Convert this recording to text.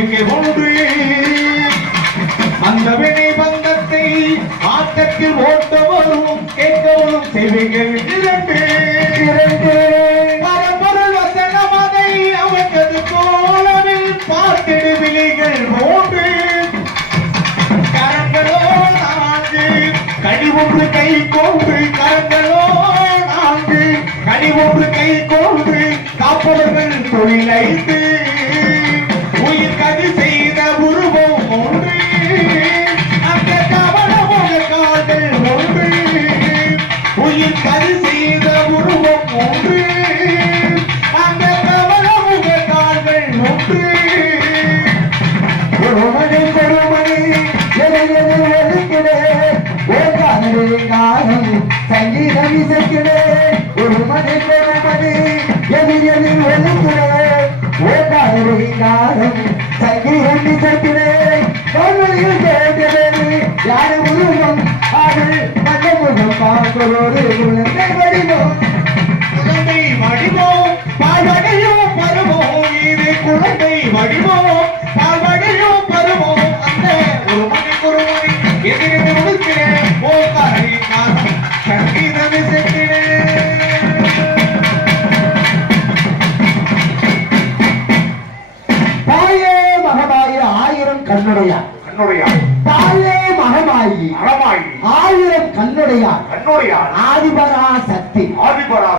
நம்பிக்கை ஒன்று அந்த வினை பந்தத்தை ஆட்டத்தில் ஓட்டவரும் கேட்கவும் செவிகள் இரண்டு பரம்பொருள் வசனம் அதை அமைந்தது போலவில் பார்த்திடு விழிகள் மூன்று கரங்களோ நான்கு கனி ஒன்று கை கொண்டு கரங்களோ நான்கு கனி ஒன்று கை கொண்டு காப்பவர்கள் தொழிலைத்து உயிர் கதி செய்த உருவம் ஒன்று அந்த கவனமுக காதல் ஒன்று உயிர் கதி செய்த உருவம் ஒன்று அந்த கவனமுக காதல் ஒன்று ஒருமணி பெருமணி காலம் சங்கீதம் இசைக்கிறே ஒரு மணி பெருமணி எதிரில் ஒழுக்கிறே ஓட்டாளரை காலம் சங்கீதம் இசைக்கிறே தோல்வியில் கேட்கிறே யாரு உருவம் அது மண்டமுகம் பார்க்கிறோடு குழந்தை வடிவம் குழந்தை வடிவம் பால்வடையோ பருவோ இது குழந்தை வடிவோ பால்வடையோ பருவோ அந்த ஒரு மணி குருமணி எதிரில் ஒழுக்கிறே ஓட்டாளரை காலம் சங்கீதம் இசைக்கிறே தாயே மகமாயி 1000 கண்ணுடையார் ஆதிபரா சக்தி